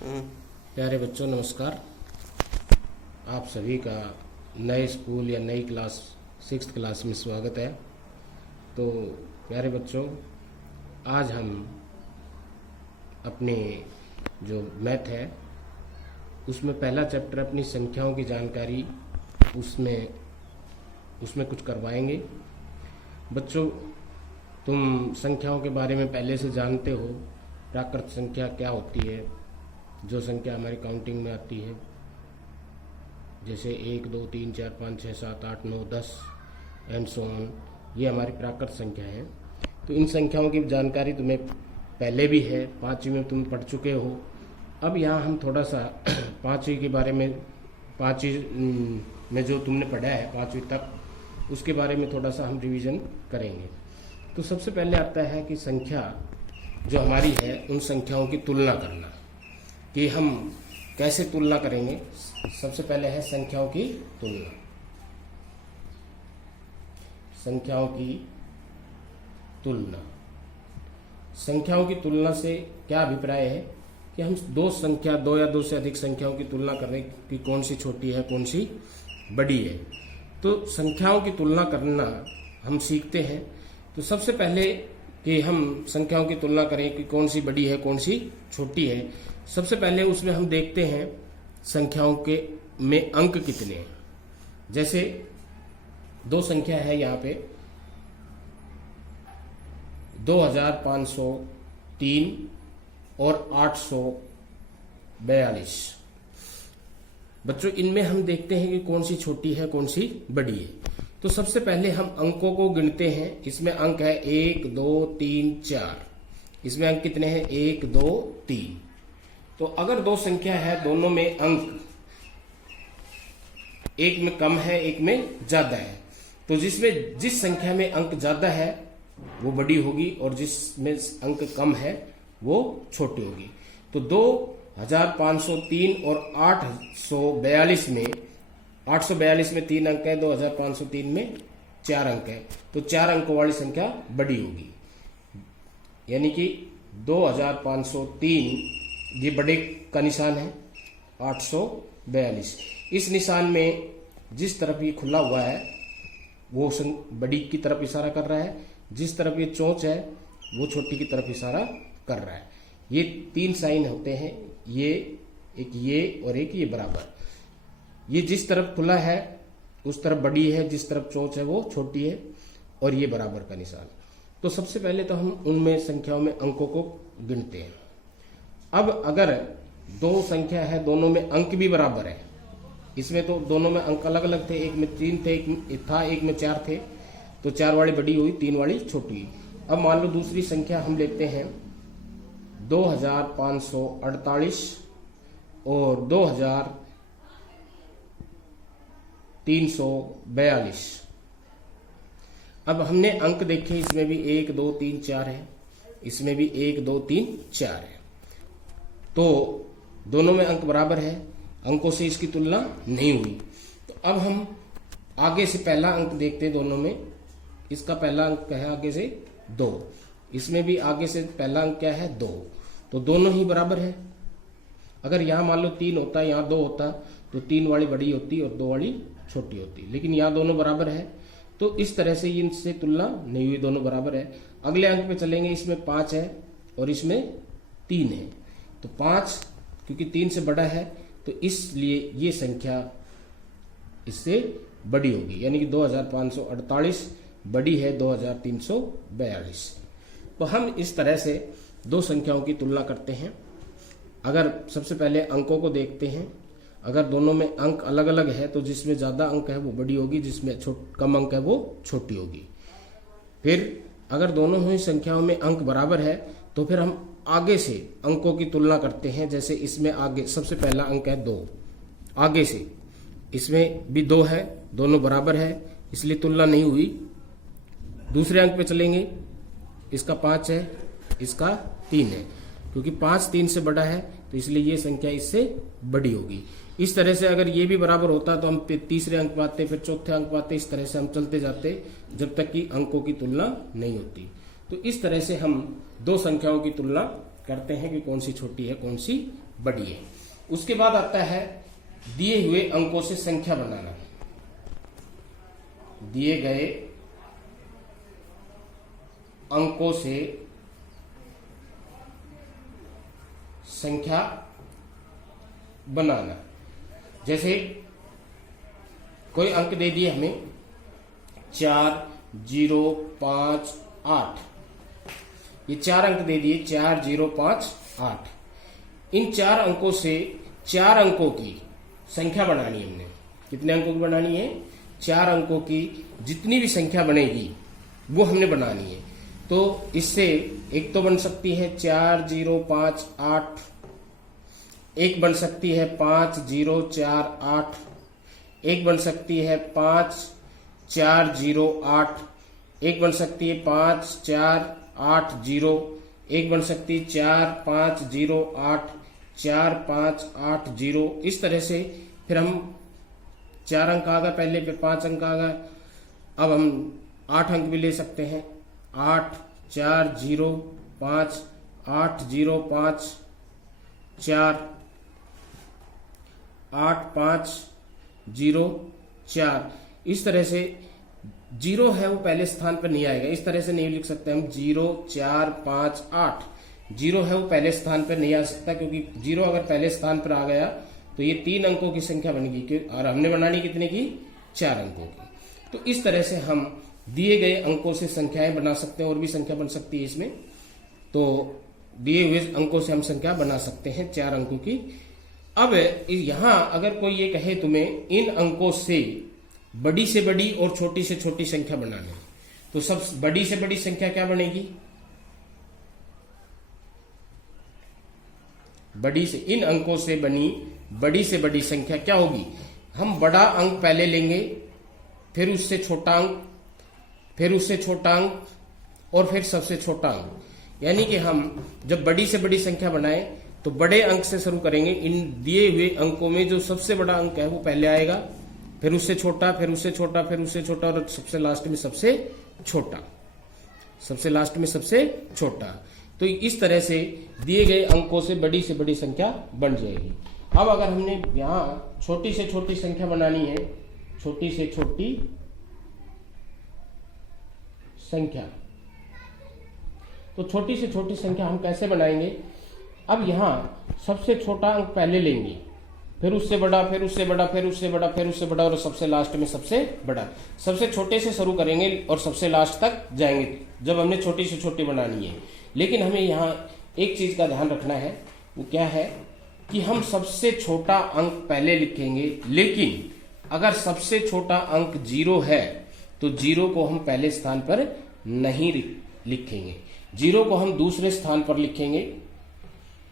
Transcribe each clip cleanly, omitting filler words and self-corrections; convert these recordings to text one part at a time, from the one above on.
प्यारे बच्चों नमस्कार। आप सभी का नए स्कूल या नई क्लास 6th क्लास में स्वागत है। तो प्यारे बच्चों, आज हम अपने जो मैथ है उसमें पहला चैप्टर अपनी संख्याओं की जानकारी उसमें कुछ करवाएंगे। बच्चों, तुम संख्याओं के बारे में पहले से जानते हो। प्राकृत संख्या क्या होती है, जो संख्या हमारी काउंटिंग में आती है, जैसे 1 2 3 4 5 6 7 8 9 10 एंड सो ऑन, ये हमारी प्राकृत संख्या है। तो इन संख्याओं की जानकारी तुम्हें पहले भी है, 5वीं में तुम पढ़ चुके हो। अब यहाँ हम थोड़ा सा 5वीं के बारे में, 5वीं में जो तुमने पढ़ा है 5वीं तक, उसके बारे में थोड़ा सा हम रिवीजन करेंगे। तो सबसे पहले आता है कि संख्या जो हमारी है उन संख्याओं की तुलना करना, कि हम कैसे तुलना करेंगे। सबसे पहले है संख्याओं की तुलना। संख्याओं की तुलना, संख्याओं की तुलना से क्या अभिप्राय है कि हम दो या दो से अधिक संख्याओं की तुलना करें कि कौन सी छोटी है कौन सी बड़ी है। तो संख्याओं की तुलना करना हम सीखते हैं। तो सबसे पहले कि हम संख्याओं की तुलना करें कि कौन सी बड़ी है कौन सी छोटी है, सबसे पहले उसमें हम देखते हैं संख्याओं के में अंक कितने हैं। जैसे दो संख्या है यहाँ पे 2503 और 842। बच्चों, इनमें हम देखते हैं कि कौन सी छोटी है कौन सी बड़ी है। तो सबसे पहले हम अंकों को गिनते हैं। इसमें अंक है 1 2 3 4। इसमें अंक कितने हैं? 1 2 3। तो अगर दो संख्या है, दोनों में अंक एक में कम है एक में ज्यादा है, तो जिस संख्या में अंक ज्यादा है वो बड़ी होगी और जिसमें अंक कम है वो छोटी होगी। तो 2503 और 842 में 3 अंक है, 2503 में 4 अंक है, तो 4 अंकों वाली संख्या बड़ी होगी। यानी कि 2503 ये बड़े का निशान है, 842 इस निशान में जिस तरफ ये खुला हुआ है वो बड़ी की तरफ इशारा कर रहा है, जिस तरफ ये चोंच है वो छोटी की तरफ इशारा कर रहा है। ये 3 साइन होते हैं, एक ये और एक ये बराबर। ये जिस तरफ खुला है उस तरफ बड़ी है, जिस तरफ चोंच है वो छोटी है, और ये बराबर का निशान। तो सबसे पहले तो हम उनमें संख्याओं में अंकों को गिनते हैं। अब अगर दो संख्या है, दोनों में अंक भी बराबर है, इसमें तो दोनों में अंक अलग अलग थे, एक में 3 थे, एक में 4 थे, तो 4 वाली बड़ी हुई 3 वाली छोटी। अब मान लो दूसरी संख्या हम लेते हैं 2548 और 2342। अब हमने अंक देखे, इसमें भी 1 2 3 4 है, इसमें भी 1 2 3 4 है, तो दोनों में अंक बराबर है, अंकों से इसकी तुलना नहीं हुई। तो अब हम आगे से पहला अंक देखते हैं दोनों में। इसका पहला अंक है आगे से 2, इसमें भी आगे से पहला अंक क्या है 2, तो दोनों ही बराबर है। अगर यहाँ मान लो 3 होता, यहाँ 2 होता, तो 3 वाली बड़ी होती और 2 वाली छोटी होती, लेकिन यहाँ दोनों बराबर है, तो इस तरह से इनसे तुलना नहीं हुई, दोनों बराबर है। अगले अंक पे चलेंगे, इसमें 5 है और इसमें 3 है, तो 5 क्योंकि 3 से बड़ा है तो इसलिए ये संख्या इससे बड़ी होगी, यानी कि 2548 बड़ी है 2342। तो हम इस तरह से दो संख्याओं की तुलना करते हैं। अगर सबसे पहले अंकों को देखते हैं, अगर दोनों में अंक अलग अलग है तो जिसमें ज्यादा अंक है वो बड़ी होगी, जिसमें कम अंक है वो छोटी होगी। फिर अगर दोनों ही संख्याओं में अंक बराबर है तो फिर हम आगे से अंकों की तुलना करते हैं। जैसे इसमें आगे सबसे पहला अंक है 2, आगे से इसमें भी 2 है, दोनों बराबर है, इसलिए तुलना नहीं हुई। दूसरे अंक पे चलेंगे, इसका 5 है, इसका 3 है, क्योंकि 5 3 से बड़ा है तो इसलिए ये संख्या इससे बड़ी होगी। इस तरह से अगर ये भी बराबर होता तो हम तीसरे अंक पाते, फिर चौथे अंक पाते, इस तरह से हम चलते जाते जब तक कि अंकों की तुलना नहीं होती। तो इस तरह से हम दो संख्याओं की तुलना करते हैं कि कौन सी छोटी है कौन सी बड़ी है। उसके बाद आता है दिए हुए अंकों से संख्या बनाना। दिए गए अंकों से संख्या बनाना। जैसे कोई अंक दे दिए हमें 4, 0, 5, 8। ये 4 अंक दे दिए 4, 0, 5, 8। इन 4 अंकों से 4 अंकों की संख्या बनानी है हमने। कितने अंकों की बनानी है? 4 अंकों की जितनी भी संख्या बनेगी वो हमने बनानी है। तो इससे एक तो बन सकती है 4, 0, 5, 8। एक बन सकती है 5, 0, 4, 8। एक बन सकती है 5, 4, 0, 8। एक बन सकती है 5, 4, 8, 0। एक बन सकती है 4, 5, 0, 8, 4, 5, 8, 0। इस तरह से फिर हम 4 अंक आ गए पहले, फिर 5 अंक आ गए। अब हम 8 अंक भी ले सकते हैं। 8, 4, 0, 5, 8, 0, 5, 4, 8, 5, 0, 4। इस तरह से 0 है वो पहले स्थान पर नहीं आएगा। इस तरह से नहीं लिख सकते हम 0, 4, 5, 8। 0 है वो पहले स्थान पर नहीं आ सकता, क्योंकि 0 अगर पहले स्थान पर आ गया तो ये 3 अंकों की संख्या बनेगी, और हमने बनानी कितने की? 4 अंकों की। तो इस तरह से हम दिए गए अंकों से संख्याएं बना सकते हैं। और भी संख्या बन सकती है इसमें। तो दिए हुए अंकों से हम संख्या बना सकते हैं 4 अंकों की। अब यहां अगर कोई ये कहे तुम्हें इन अंकों से बड़ी से बड़ी और छोटी से छोटी संख्या बनानी, तो सब बड़ी से बड़ी संख्या क्या बनेगी? बड़ी से इन अंकों से बनी बड़ी से बड़ी संख्या क्या होगी? हम बड़ा अंक पहले लेंगे, फिर उससे छोटा अंक, फिर उससे छोटा अंक, और फिर सबसे छोटा अंक। यानी कि हम जब बड़ी से बड़ी संख्या बनाएं तो बड़े अंक से शुरू करेंगे। इन दिए हुए अंकों में जो सबसे बड़ा अंक है वो पहले आएगा, फिर उससे छोटा, फिर उससे छोटा, फिर उससे छोटा, और सबसे लास्ट में सबसे छोटा। सबसे लास्ट में सबसे छोटा। तो इस तरह से दिए गए अंकों से बड़ी संख्या बन जाएगी। अब अगर हमने यहां छोटी से छोटी संख्या बनानी है, छोटी से छोटी संख्या, तो छोटी से छोटी संख्या हम कैसे बनाएंगे? अब यहां सबसे छोटा अंक पहले लेंगे, फिर उससे बड़ा, फिर उससे बड़ा, फिर उससे बड़ा, फिर उससे बड़ा, और सबसे लास्ट में सबसे बड़ा। सबसे छोटे से शुरू करेंगे और सबसे लास्ट तक जाएंगे जब हमने छोटी से छोटी बनानी है। लेकिन हमें यहाँ एक चीज का ध्यान रखना है, वो क्या है कि हम सबसे छोटा अंक पहले लिखेंगे, लेकिन अगर सबसे छोटा अंक 0 है तो 0 को हम पहले स्थान पर नहीं लिखेंगे। 0 को हम दूसरे स्थान पर लिखेंगे।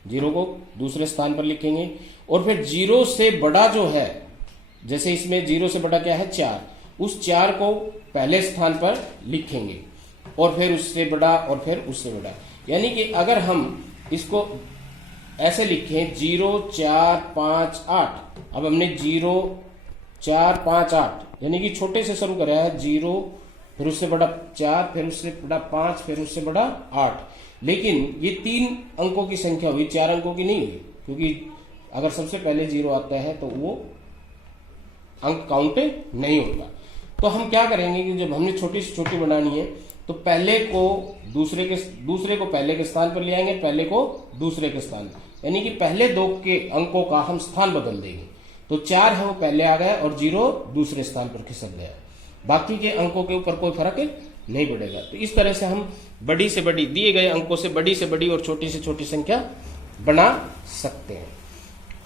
0 को दूसरे स्थान पर लिखेंगे। और फिर 0 से बड़ा जो है, जैसे इसमें 0 से बड़ा क्या है? 4, उस 4 को पहले स्थान पर लिखेंगे, और फिर उससे बड़ा, और फिर उससे बड़ा। यानी कि अगर हम इसको ऐसे लिखें 0, 4, 5, 8। अब हमने 0, 4, 5, 8 यानी कि छोटे से शुरू करा है। 0, फिर उससे बड़ा 4, फिर उससे बड़ा 5, फिर उससे बड़ा 8। लेकिन ये 3 अंकों की संख्या हुई, 4 अंकों की नहीं हुई, क्योंकि अगर सबसे पहले 0 आता है तो वो अंक काउंट नहीं होता। तो हम क्या करेंगे कि जब हमने छोटी से छोटी बनानी है तो पहले को दूसरे को पहले के स्थान पर ले आएंगे, पहले को दूसरे के स्थान, यानी कि पहले 2 के अंकों का हम स्थान बदल देंगे। तो 4 है वो पहले आ गया और 0 दूसरे स्थान पर खिसक गया। बाकी के अंकों के ऊपर कोई फर्क नहीं पड़ेगा। तो इस तरह से हम बड़ी से बड़ी, दिए गए अंकों से बड़ी और छोटी से छोटी संख्या बना सकते हैं।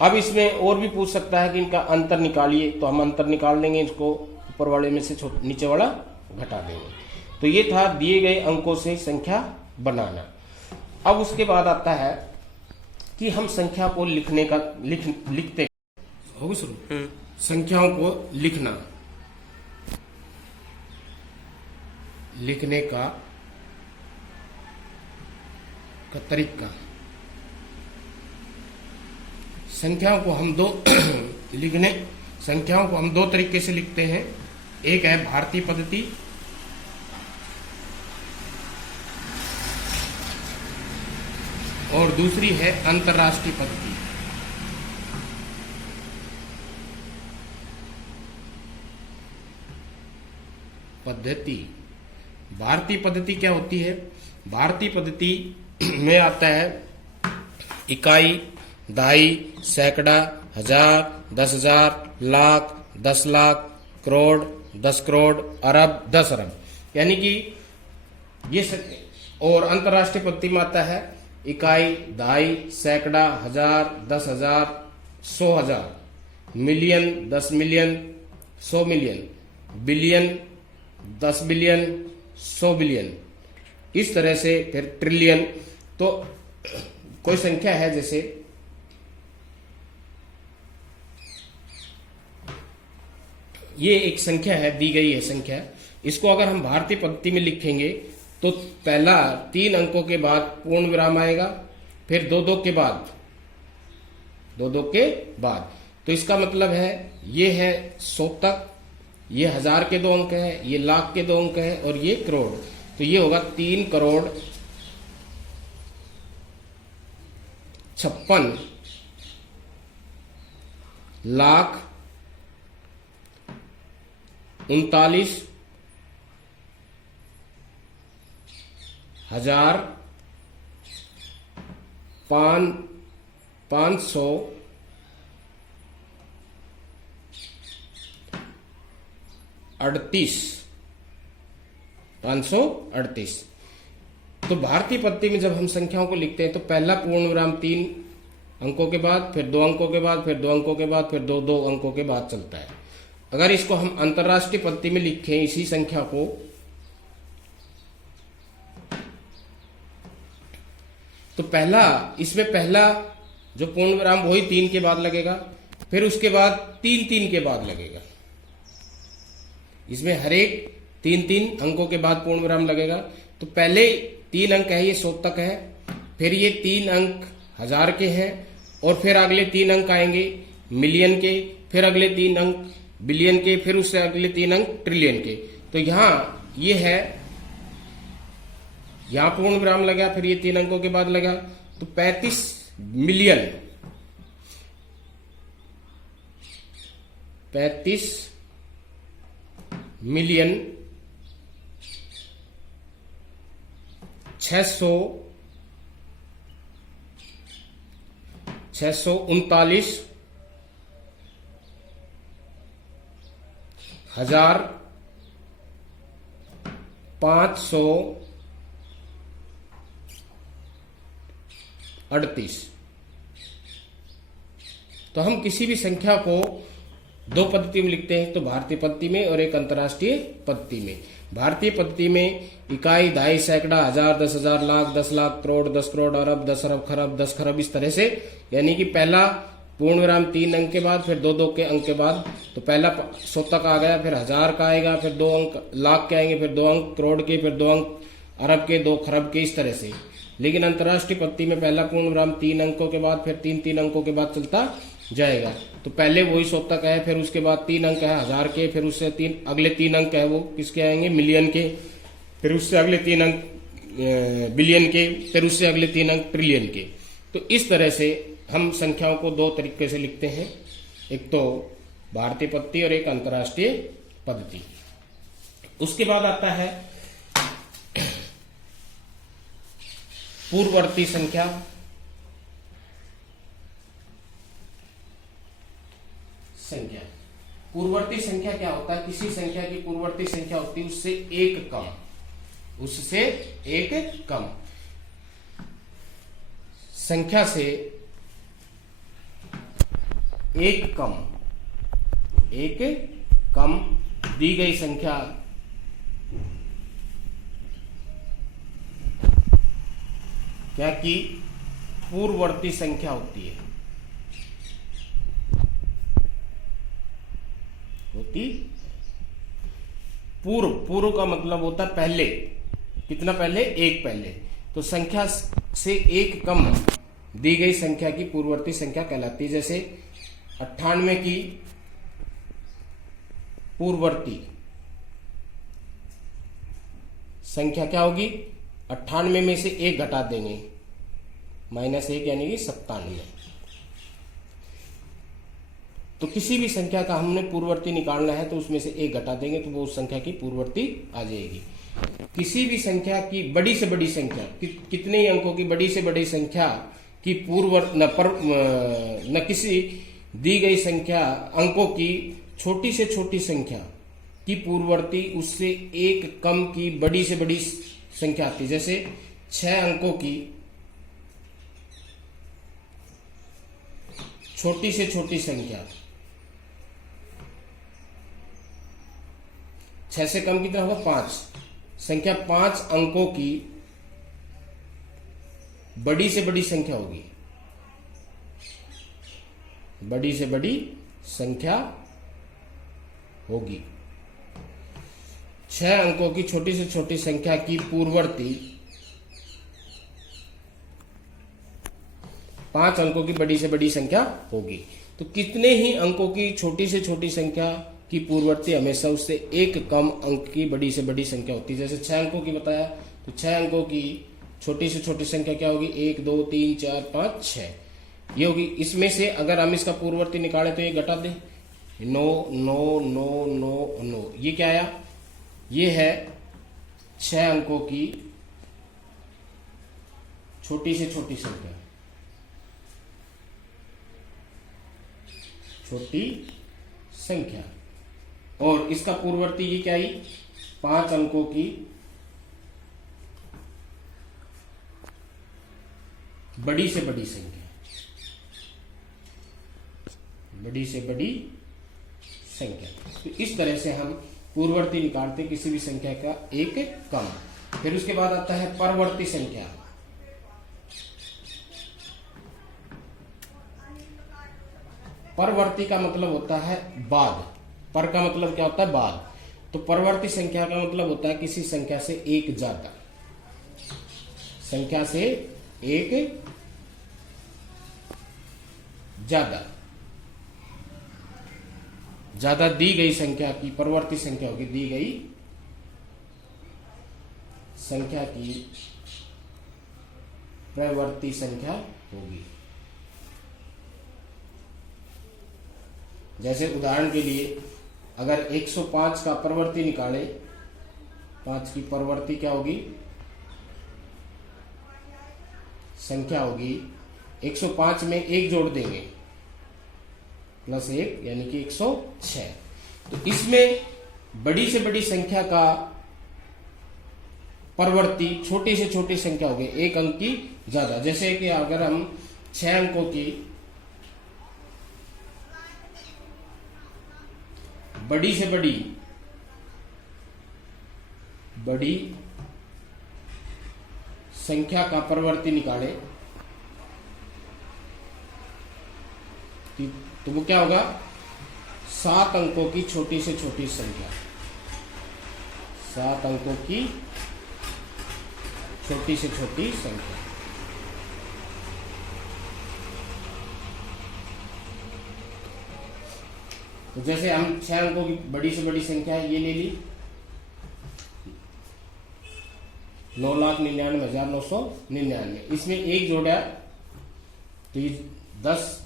अब इसमें और भी पूछ सकता है कि इनका अंतर निकालिए, तो हम अंतर निकाल देंगे, इसको ऊपर वाले में से नीचे वाला घटा देंगे। तो ये था दिए गए अंकों से संख्या बनाना। अब उसके बाद आता है कि हम संख्या को लिखने का लिखते हो शुरू, संख्याओं को लिखने का तरीका। संख्याओं को हम दो तरीके से लिखते हैं। एक है भारतीय पद्धति, और दूसरी है अंतर्राष्ट्रीय पद्धति। पद्धति। भारतीय पद्धति क्या होती है? भारतीय पद्धति में आता है इकाई, दहाई, सैकड़ा, हजार, 10,000, लाख, 10 लाख, करोड़, 10 करोड़, अरब, 10 अरब, यानी कि ये और अंतर्राष्ट्रीय पद्धति में आता है इकाई, दहाई, सैकड़ा, हजार, 10,000, 100,000, million, 10 million, 100 million, billion, 10 billion, 100 billion, इस तरह से। फिर ट्रिलियन। तो कोई संख्या है, जैसे ये एक संख्या है, दी गई है संख्या, इसको अगर हम भारतीय पद्धति में लिखेंगे तो पहला 3 अंकों के बाद पूर्ण विराम आएगा, फिर 2-2 के बाद, 2-2 के बाद। तो इसका मतलब है ये है 100 तक, ये 1000 के 2 अंक है, ये लाख के 2 अंक है, और ये करोड़। तो ये होगा 3 करोड़ 56 लाख 39 हजार 538। तो भारतीय पद्धति में जब हम संख्याओं को लिखते हैं तो पहला पूर्ण विराम 3 अंकों के बाद, फिर 2 अंकों के बाद, फिर 2 अंकों के बाद, फिर 2-2 अंकों के बाद चलता है। अगर इसको हम अंतर्राष्ट्रीय पद्धति में लिखें इसी संख्या को, तो इसमें पहला जो पूर्ण विराम वही 3 के बाद लगेगा, फिर उसके बाद 3-3 के बाद लगेगा। इसमें हर एक 3-3 अंकों के बाद पूर्ण विराम लगेगा। तो पहले 3 अंक है, ये 100 तक है, फिर ये 3 अंक 1000 के हैं, और फिर अगले 3 अंक आएंगे मिलियन के, फिर अगले 3 अंक बिलियन के, फिर उससे अगले 3 अंक ट्रिलियन के। तो यहां ये है, यहां पूर्ण विराम लगा, फिर ये 3 अंकों के बाद लगा, तो 35 मिलियन 639 हजार 538। तो हम किसी भी संख्या को 2 पद्धति में लिखते हैं, तो भारतीय पद्धति में और एक अंतर्राष्ट्रीय पद्धति में। भारतीय पद्धति में इकाई, दहाई, सैकड़ा, हजार, 10,000, लाख, 10 लाख, करोड़, 10 करोड़, अरब, 10 अरब, खरब, 10 खरब, इस तरह से। यानी कि पहला पूर्ण विराम 3 अंक के बाद, फिर 2-2 के अंक के बाद। तो पहला 100 तक आ गया, फिर 1000 का आएगा, फिर 2 अंक लाख के आएंगे, फिर 2 अंक करोड़ के, फिर 2 अंक अरब के, 2 खरब के, इस तरह से। लेकिन अंतर्राष्ट्रीय पद्धति में पहला पूर्ण विराम 3 अंकों के बाद, फिर 3-3 अंकों के बाद चलता जाएगा। तो पहले वही 100 तक है, फिर उसके बाद 3 अंक है 1000 के, फिर उससे अगले 3 अंक है वो किसके आएंगे, मिलियन के, फिर उससे अगले 3 अंक बिलियन के, फिर उससे अगले 3 अंक ट्रिलियन के। तो इस तरह से हम संख्याओं को 2 तरीके से लिखते हैं, एक तो भारतीय पद्धति और एक अंतर्राष्ट्रीय पद्धति। उसके बाद आता है पूर्ववर्ती संख्या। पूर्ववर्ती संख्या क्या होता है? किसी संख्या की पूर्ववर्ती संख्या होती है उससे एक कम संख्या से एक कम दी गई संख्या क्या की पूर्ववर्ती संख्या होती है। पूर्व का मतलब होता है पहले। कितना पहले? एक पहले। तो संख्या से एक कम दी गई संख्या की पूर्ववर्ती संख्या कहलाती है। जैसे 98 की पूर्ववर्ती संख्या क्या होगी? 98 में से 1 घटा देंगे, -1 यानी कि 97। तो किसी भी संख्या का हमने पूर्ववर्ती निकालना है तो उसमें से एक घटा देंगे तो वो उस संख्या की पूर्ववर्ती आ जाएगी। किसी भी संख्या की बड़ी से बड़ी संख्या, कितने ही अंकों की बड़ी से बड़ी संख्या की न किसी दी गई संख्या अंकों की छोटी से छोटी संख्या की पूर्ववर्ती उससे एक कम की बड़ी से बड़ी संख्या आती है। जैसे 6 अंकों की छोटी से छोटी संख्या 6 से कम कितना होगा 5, संख्या 5 अंकों की बड़ी से बड़ी संख्या होगी, बड़ी से बड़ी संख्या होगी। 6 अंकों की छोटी से छोटी संख्या की पूर्ववर्ती 5 अंकों की बड़ी से बड़ी संख्या होगी। तो कितने ही अंकों की छोटी से छोटी संख्या की पूर्ववर्ती हमेशा उससे एक कम अंक की बड़ी से बड़ी संख्या होती है। जैसे 6 अंकों की बताया तो 6 अंकों की छोटी से छोटी संख्या क्या होगी 1 2 3 4 5 6 ये होगी। इसमें से अगर हम इसका पूर्ववर्ती निकालें तो ये घटा दे 9 9 9 9 9 ये क्या आया, ये है 6 अंकों की छोटी से छोटी संख्या, छोटी संख्या। और इसका पूर्ववर्ती ये क्या आई 5 अंकों की बड़ी से बड़ी संख्या, बड़ी से बड़ी संख्या। तो इस तरह से हम पूर्ववर्ती निकालते किसी भी संख्या का एक कम। फिर उसके बाद आता है परवर्ती संख्या। परवर्ती का मतलब होता है बाद, पर का मतलब क्या होता है बाद। तो परवर्ती संख्या का मतलब होता है किसी संख्या से एक ज्यादा, संख्या से एक ज्यादा दी गई संख्या की परवर्ती संख्या होगी, दी गई संख्या की प्रवर्ती संख्या होगी। जैसे उदाहरण के लिए अगर 105 का परवर्ती निकाले, 5 की परवर्ती क्या होगी संख्या होगी 105 में 1 जोड़ देंगे +1 यानी कि 106। तो इसमें बड़ी से बड़ी संख्या का परवर्ती छोटी से छोटी संख्या होगी, एक अंक की ज्यादा। जैसे कि अगर हम 6 अंकों की बड़ी से बड़ी संख्या का परवर्ती निकाले तो वो क्या होगा 7 अंकों की छोटी से छोटी संख्या, 7 अंकों की छोटी से छोटी संख्या। तो जैसे हम 6 अंकों की बड़ी से बड़ी संख्या ये ले ली 9,99,999, इसमें 1 जोड़ा तो ये 10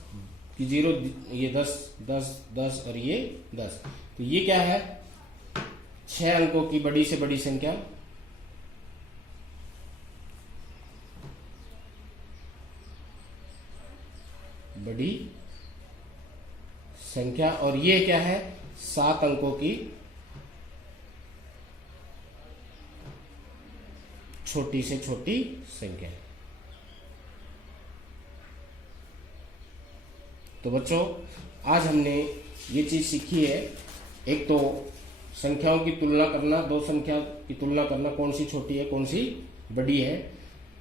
की 0, ये 10 10 10 और ये 10। तो ये क्या है 6 अंकों की बड़ी से बड़ी संख्या, बड़ी संख्या। और ये क्या है 7 अंकों की छोटी से छोटी संख्या। तो बच्चों आज हमने ये चीज सीखी है, एक तो संख्याओं की तुलना करना, दो संख्या की तुलना करना, कौन सी छोटी है कौन सी बड़ी है।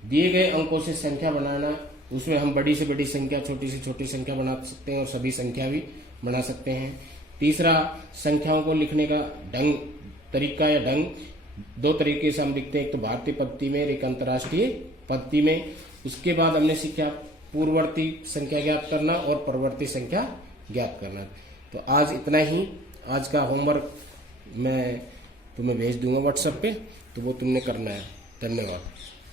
दिए गए अंकों से संख्या बनाना, उसमें हम बड़ी से बड़ी संख्या छोटी से छोटी संख्या बना सकते हैं और सभी संख्या भी बना सकते हैं। तीसरा, संख्याओं को लिखने का तरीका या ढंग 2 तरीके से हम लिखते हैं, एक तो भारतीय पद्धति में, एक अंतर्राष्ट्रीय पद्धति में। उसके बाद हमने सीखा पूर्ववर्ती संख्या ज्ञात करना और परवर्ती संख्या ज्ञात करना। तो आज इतना ही। आज का होमवर्क मैं तुम्हें भेज दूंगा व्हाट्सएप पे, तो वो तुमने करना है। धन्यवाद।